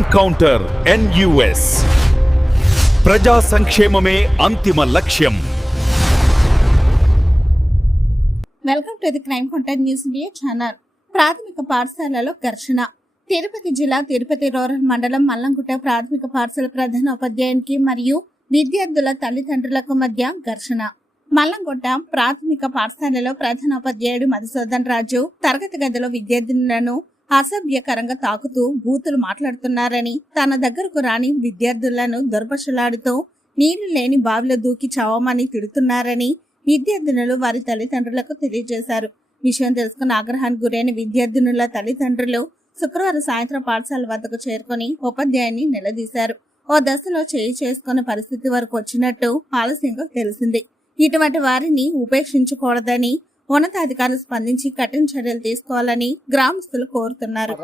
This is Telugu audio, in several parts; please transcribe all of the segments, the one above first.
ఎన్కౌంటర్ NUS ప్రజా సంక్షేమమే అంతిమ లక్ష్యం. Welcome to the crime content news India channel. ప్రాథమిక పాఠశాలలో ఘర్షణ. తిరుపతి జిల్లా తిరుపతి రూరల్ మండలం మల్లంగుట్ట ప్రాథమిక పాఠశాల ప్రధాన ఉపాధ్యాయునికి మరియు విద్యార్థుల తల్లిదండ్రులకు మధ్య ఘర్షణ. మల్లంగుట్ట ప్రాథమిక పాఠశాలలో ప్రధాన ఉపాధ్యాయుడు మధుసూదన్ రాజు తరగతి గదిలో విద్యార్థినులను అసభ్యకరంగా తాకుతూ బూతులు మాట్లాడుతున్నారని, తన దగ్గరకు రాని విద్యార్థులను దుర్భషలాడుతూ నీళ్లు లేని బావిలో దూకి చావమని తిడుతున్నారని విద్యార్థినులు వారి తల్లిదండ్రులకు తెలియజేశారు. విషయం తెలుసుకున్న ఆగ్రహానికి గురైన విద్యార్థినుల తల్లిదండ్రులు శుక్రవారం సాయంత్రం పాఠశాల వద్దకు చేరుకుని ఉపాధ్యాయుని నిలదీశారు. ఓ దశలో చేయి చేసుకునే పరిస్థితి వరకు వచ్చినట్టు ఆలస్యంగా తెలిసింది. ఇటువంటి వారిని ఉపేక్షించకూడదని ఉన్నతాధికారులు స్పందించి కఠిన చర్యలు తీసుకోవాలని గ్రామస్తులు కోరుతున్నారు.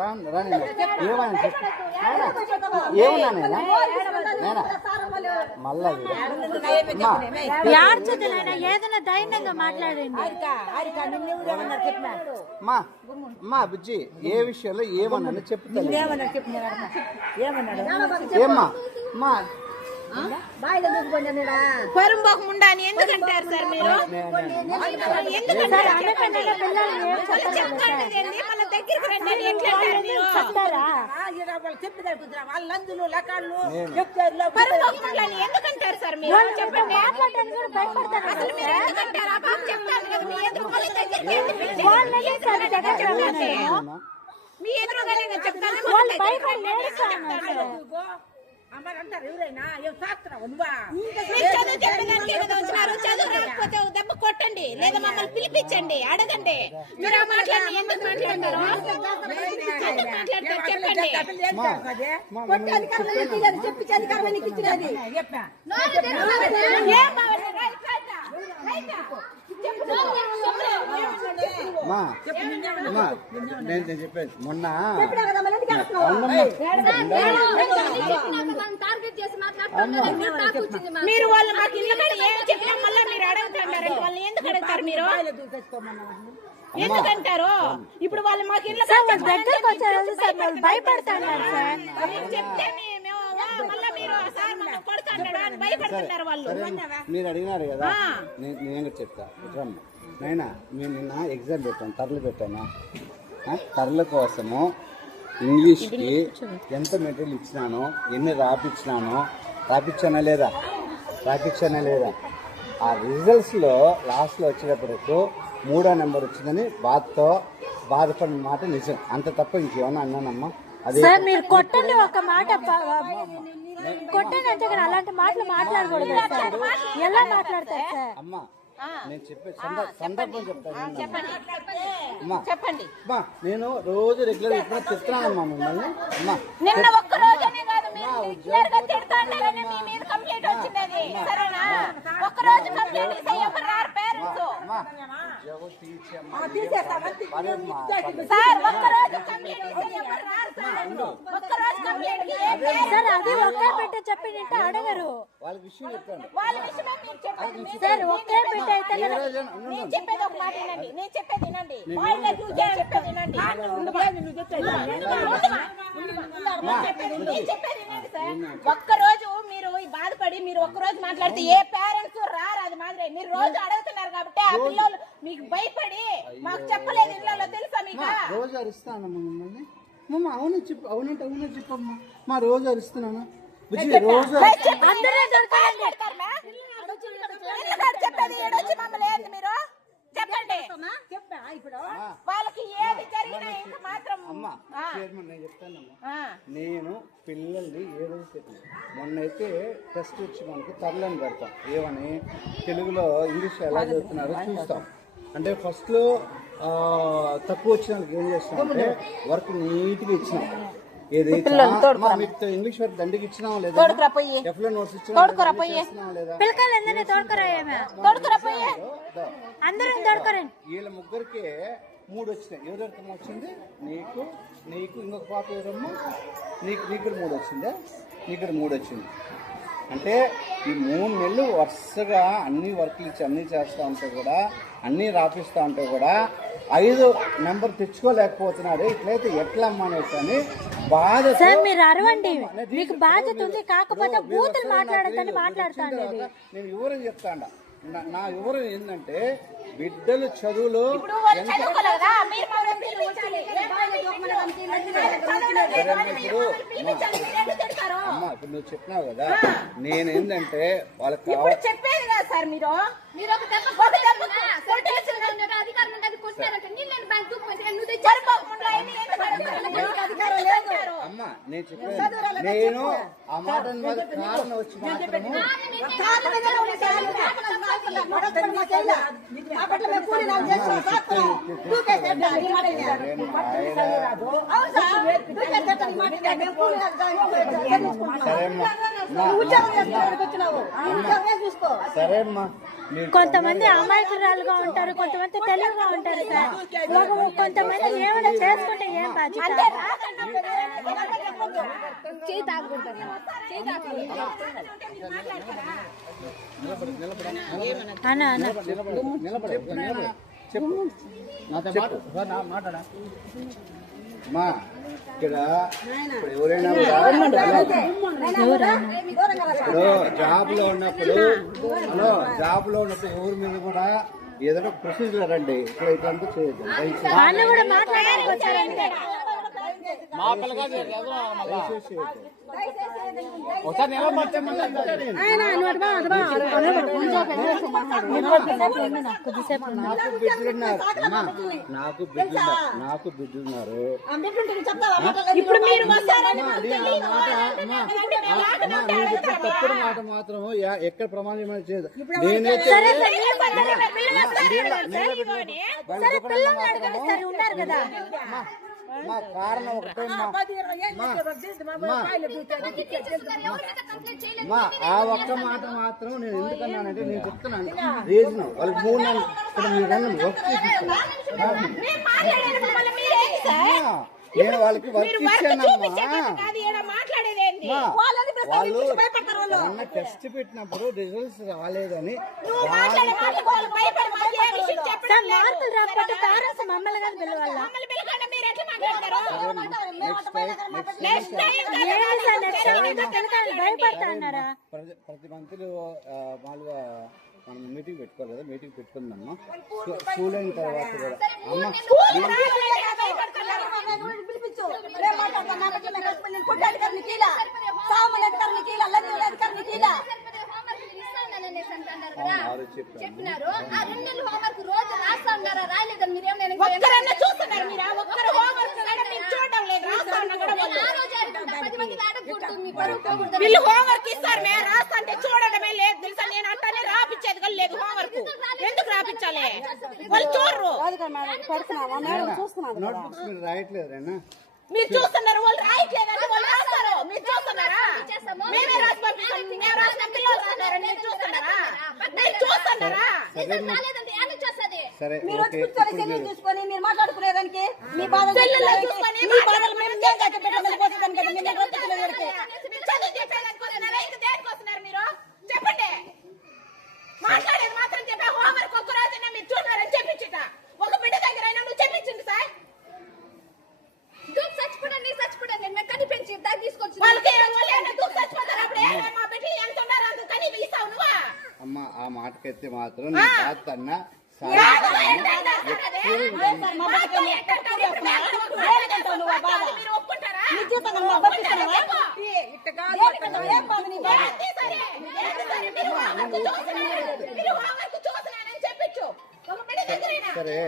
బుజ్జి ఏ విషయంలో ఏమన్నా చెప్తాను. ఎందుకంటారు సార్ మీరు? ఎందుకంటారు సార్ మీరు? చెప్పండి. మీ ఎదురుగానే చెప్తాను. దెబ్బ కొట్టండి లేదా మమ్మల్ని పిలిపించండి, అడగండి. మీరు మాట్లాడి ఎందుకు మాట్లాడతారు? నేను చెప్పేది మొన్న మీరు వాళ్ళు మాకు ఇల్లు ఏం చెప్పినా మళ్ళీ మీరు అడుగుతున్నారు. వాళ్ళని ఎందుకు అడుగుతారు మీరు? ఎందుకంటారు? ఇప్పుడు వాళ్ళు మాకు ఇల్లు దగ్గరకు వచ్చారు, భయపడతారు. చెప్తే మళ్ళీ మీరు సార్ మమ్మల్ని కొడుతున్నాడు అని భయపడుతున్నారు వాళ్ళు. మీరు అడిగినారు కదా, నేను చెప్తా. నైనా నేను నిన్న ఎగ్జామ్ పెట్టాను, తర్లు పెట్టాను. తర్ల కోసము ఇంగ్లీష్కి ఎంత మెటీరియల్ ఇచ్చినానో, ఎన్ని రాపించానా లేదా ఆ రిజల్ట్స్లో లాస్ట్లో వచ్చేటప్పటికు 3వ నెంబర్ వచ్చిందని బాధపడిన మాట నిజం. అంత తప్ప ఇంకేమన్నా అన్నానమ్మా? అదే మీరు కొట్టండి, ఒక మాట కొట్టండి అంతే కదా. అలాంటి మాటలు మాట్లాడకూడదు. ఎలా మాట్లాడతారు సార్? అమ్మా నేను చెప్పే సందర్భం చెప్తాను. చెప్పండి. నేను రోజు రెగ్యులర్ ఇప్పుడు చెప్తున్నానమ్మా మిమ్మల్ని. నిన్న ఒక్క రోజనే కాదు, రెగ్యులర్ గా తిడతాంటారని మీ మీద కంప్లైంట్ వచ్చింది. సరేనా? ఒక్క రోజు కంప్లైంట్ ఇస్తే ఎవరు రారు పేరెంట్స్. సార్ ఒక్క రోజు కంప్లైంట్ ఇస్తే ఎవరు రారు సార్. ఒక్క రోజు కంప్లైంట్ సార్ అది ఒకే పెట్టే చెప్పినట్టు అడగరు. వాళ్ళ విషయం చెప్పండి. వాళ్ళ విషయమే మీరు చెప్పండి సార్. ఒకే పెట్టే నేను చెప్పేది ఒక మాట వినండి. నేను చెప్పేది వినండి. చెప్పేది వినండి. ఒక్కరోజు మీరు బాధపడి మీరు ఒక్కరోజు మాట్లాడితే ఏ పేరెంట్స్ రారు. అది మాదిరే మీరు రోజు అడుగుతున్నారు కాబట్టి ఆ పిల్లలు మీకు భయపడి మాకు చెప్పలేదు ఇళ్ళలో. తెలుసా మీకు? రోజు అరుస్తానమ్మా మిమ్మల్ని. అవునంటే అవునే చెప్పమ్మా. మా రోజు అరుస్తున్నాను. రోజు చెప్పేది ఏడొచ్చి మమ్మల్ని ఏంది మీరు చెప్పండి. వాళ్ళకి ఏది జరిగినా ఇంత మాత్రం నేను చెప్తానమ్మా. నేను పిల్లల్ని ఏదైతే మొన్నైతే టెస్ట్ వచ్చి మనకు తర్లని పెడతాం. ఏమని తెలుగులో ఇంగ్లీష్ ఎలా చదువుతున్నారో చూస్తాం. అంటే ఫస్ట్లో తక్కువ వచ్చిన వాళ్ళకి ఏం చేస్తాం అంటే వర్క్ నీట్గా ఇచ్చినాం. ఏదైతే ఇంగ్లీష్ వర్క్ దండికి ఇచ్చినామా లేదా, ఎఫ్లో నోట్స్ ఇచ్చినా లేదా, వీళ్ళ ముగ్గురికి 3 వచ్చినాయి. ఎవరెవరికి వచ్చింది? నీకు ఇంకొక పాప ఎవరమ్మా? నీకు 3 వచ్చిందా? నీకు 3 వచ్చింది. అంటే ఈ 3 నెలలు వరుసగా అన్ని వర్క్లు ఇచ్చి అన్నీ చేస్తూ ఉంటే కూడా, అన్నీ రాపిస్తూ ఉంటే కూడా 5 నెంబర్ తెచ్చుకోలేకపోతున్నారు. ఇట్లయితే ఎట్లా అమ్మా అనేసి బాధ సార్ మీరు అరవండి, మీకు బాధ్యత ఉంది. కాకపోతే బూతులు మాట్లాడద్దని మాట్లాడుతాను. నేను వివరం చెప్తాండా. నా వివరం ఏంటంటే బిడ్డలు చదువులో అమ్మా ఇప్పుడు నువ్వు చెప్పినావు కదా, నేనేందంటే వాళ్ళకి చెప్పేది కదా సార్. మీరు అమ్మా నేను చెప్పేది, నేను ఆ మాట కారణం వచ్చి మాత్రము సరే అమ్మా. కొంతమంది అమాయకురాలుగా ఉంటారు, కొంతమంది తెలివిగా ఉంటారు సార్. కొంతమంది ఏమైనా చేసుకుంటే ఏం బాధ్యత? అన్నా అన్నా మా ఇక్కడ ఇప్పుడు ఎవరైనా ఇప్పుడు జాబ్ లో ఉన్నప్పుడు ఎవరి మీద కూడా ఏదైనా ప్రొసీజర్ అండి. ఇప్పుడు ఇట్లంతా చేయొద్దు. వాళ్ళు కూడా మాట్లాడడానికి వచ్చారంటే నాకు బిడ్డలున్నారు. ఇప్పుడు మీరు తప్పుడు మాట మాత్రం ఎక్కడ ప్రమాదం చేయదు. ఉన్నారు కదా మా కారణం ఒకటే మా ఆ ఒక్క మాట మాత్రం నేను ఎందుకన్నానంటే నేను చెప్తున్నాను రీజన్. వాళ్ళకి 3 నెలలు నేను వాళ్ళకి వర్క్ ఇచ్చానమ్మా. వాళ్ళు మొన్న టెస్ట్ పెట్టినప్పుడు రిజల్ట్స్ రాలేదని మార్కులు రాకపోతే పేరెంట్స్ మమ్మల్ని కానీ పిలవాలా? భయపడతా అన్నారా? ప్రతి మంత్లు మామూలుగా మనం మీటింగ్ పెట్టుకోవాలి కదా, మీటింగ్ పెట్టుకుందమ్మా. స్కూల్ అయిన తర్వాత కూడా అమ్మ చెప్పినారు. ఆ 2 నెలలు హోంవర్క్ రోజు రాస్తా ఉన్నారా? రాయలేదని మీరేమైనా చూస్తున్నారు? మీరు ఒక్కరు హోంవర్క్ చూడడం లేదు. వీళ్ళు హోంవర్క్ ఇస్తారు, మేము రాస్తా అంటే చూడడమే లేదు తెలుసా. నేను అట్టనే రాపించేది కూడా లేదు హోంవర్క్. ఎందుకు రాపించాలి? వాళ్ళు చూడరు. నోట్బుక్స్ మీరు రాయట్లేదన్నా? మీరు చూస్తున్నారు, వాళ్ళు రాయట్లేదంటే వాళ్ళు రాస్తారు. మీరు చూస్తున్నారా? మేమే రాసి పంపిస్తాం. మేము రాసిన పిల్లలు రాస్తున్నారా? మీరు చూస్తున్నారా? మీరు చూస్తున్నారా? సరే చూసుకొని మీరు మాట్లాడుకునేదానికి మీ బాధలు చూసుకొని మీ బాధలు మేము చదువు చెప్పేదానికోసన్నారా? ఇంక దేనికోసన్నారు మీరు? చెప్పండి. మాట్లాడేది మాత్రం చెప్పా. హోంవర్క్ ఒక్క రోజైనా మీరు చూడాలని చెప్పించుట. ఒక బిడ్డ దగ్గర అయినా నువ్వు చెప్పించింది సార్. చచ్చిపోయాను నేను కనిపించి తీసుకొచ్చి అమ్మ ఆ మాటకైతే మాత్రం అన్న సరే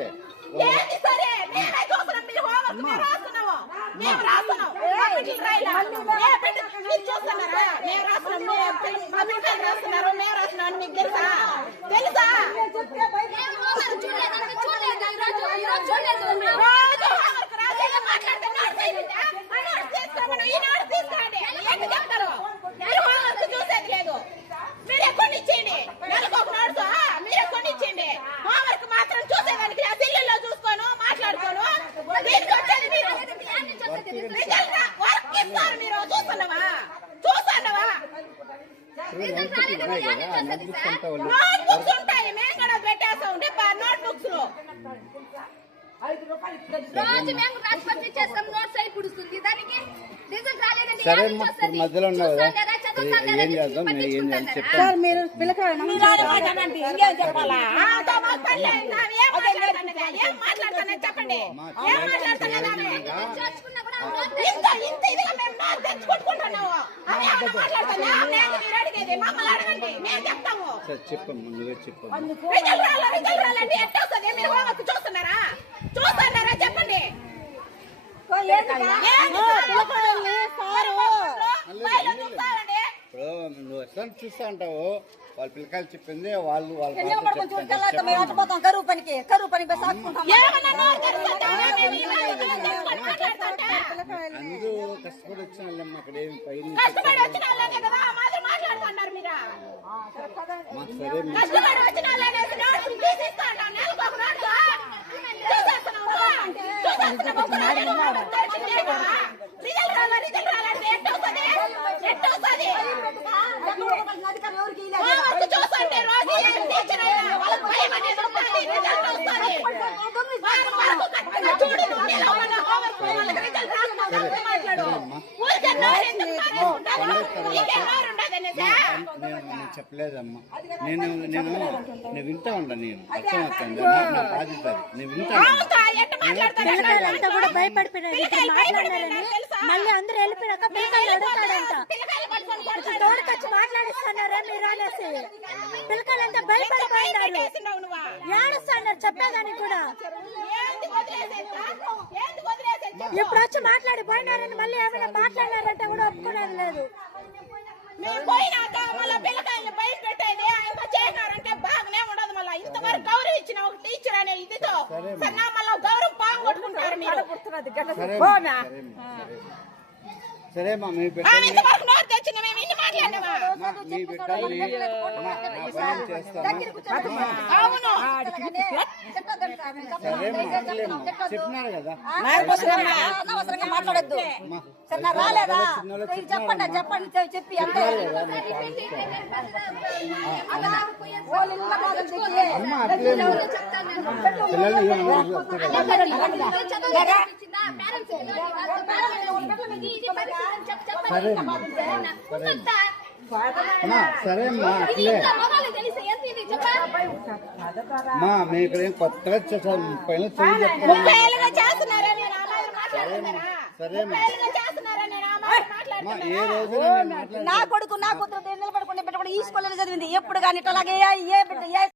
మీరే కొనిచ్చేయండి. నెలకు ఒక నోట్స్ మీరే కొనిచ్చేయండి. హోంవర్క్ మాత్రం చూసేదానికి ఆ సెల్లుల్లో చూసుకోను మాట్లాడుకోను. దీనికి వచ్చేది మీరు వర్క్ ఇస్తారు. మీరు చూస్తున్నావా? నోట్ బుక్స్ ఉంటాయి. మేము కూడా పెట్టేస్తాం నోట్ బుక్స్ లో. రోజు మేము రాష్ట్రపతి చేస్తాం నోట్స్ అయి పుడుస్తుంది దానికి రిజల్ట్ రాలేదండి సరే అమ్మా, ఇప్పుడు మధ్యలో ఉన్నావు కదా, ఏం చేద్దాం, నేను ఏం చేయాలి చెప్పండి. ఏం మాట్లాడుతున్నా చెప్పండి, ఏం మాట్లాడుతున్నా చేర్చుకున్నా కూడా ఇంత ఇదిగా మేము నోరు తెచ్చుకుంటున్నాము అని ఏమన్నా మాట్లాడుతున్నా నేను మీరు అడిగేది మమ్మల్ని అడగండి మేము చెప్తాము. సరే చెప్పమ్మా, నువ్వే చెప్పమ్మా. రిజల్ట్ రాలండి ఎట్లా వస్తుంది మీరు హోంవర్క్ చూస్తున్నారా చెప్పండి. ఇప్పుడు నువ్వు ఎట్లా చూస్తా ఉంటావు, వాళ్ళ పిల్లకాయలు చెప్పింది వాళ్ళు వాళ్ళ కరువు పనికి సాగుకుంటాం. అందరూ కష్టపడి వచ్చిన వాళ్ళమ్మ, అక్కడ ఏమి పైన కష్టపడి వచ్చిన వాళ్ళనే కదా ఆ మాదిరి మాట్లాడుతున్నారు మీరు. మాకు సరే కష్టపడి వచ్చిన వాళ్ళనే నోట్స్ తీసిస్తా ఉంటాం, నెలకు ఒక నోట్స్ చూసేస్తున్నాము. రిజల్ట్ రాలంటే ఎట్ట వస్తుంది చూస్తుంటే రోజు ఏం టీచర్ అయినా వాళ్ళకి భయం అనేది ఉంటుంది. రిజల్ట్ వస్తుంది చూడు హోంవర్క్ వాళ్ళకి రిజల్ట్ రాకపోతే మాట్లాడు ఊరికే నేను చెప్పలేదమ్మా, నేను వింటా ఉండ, నేను అర్థమవుతుంది నా బాధ్యత, నేను వింటా. పిల్లకాయలంతా కూడా భయపడిపోయినారు ఇప్పుడు మాట్లాడినారని. మళ్ళీ అందరూ వెళ్ళిపోయాక పిల్లకాయలు అడుగుతాడంట, తోడుకొచ్చి మాట్లాడిస్తున్నారా మీరు అనేసి. పిల్లకాయలంతా భయపడిపోయినారు, ఏడుస్తున్నారు చెప్పేదానికి కూడా. ఇప్పుడు వచ్చి మాట్లాడిపోయినారని మళ్ళీ ఏమైనా మాట్లాడినారంటే కూడా ఒప్పుకునేది లేదు. మేము పోయినాక మళ్ళీ పిల్లకాయలు బయట పెట్టేది ఆయన చేసినారంటే బాగానే ఉండదు. మళ్ళీ ఇంతవరకు గౌరవం ఇచ్చిన ఒక టీచర్ అనే ఇదితో సరే మళ్ళీ గౌరవం బాగా కొట్టుకుంటారు మీరు. సరేమ్మా, మీ ఇంతవరకు నోరు తెచ్చిన మేము ఇన్ని మాట్లాడినావా? మీ బిడ్డల్ని చేస్తాను. అవును చెప్పినారు కదా, అనవసరంగా మాట్లాడద్దు. రాలేదా చెప్పండి చెప్పి అమ్మ అట్లే పిల్లలు సరే అమ్మా, అట్లే మా మేము ఇక్కడ ఏం కొత్తగా చేస్తాం, పైన చేస్తున్నారని సరే అమ్మా, ఏ రోజు నా కొడుకు నా కూతురు నిలబడుకుంటే పెట్టుకుంటే ఈ స్కూల్లో చదివింది ఎప్పుడు కానీ ఇట్లాగే ఏ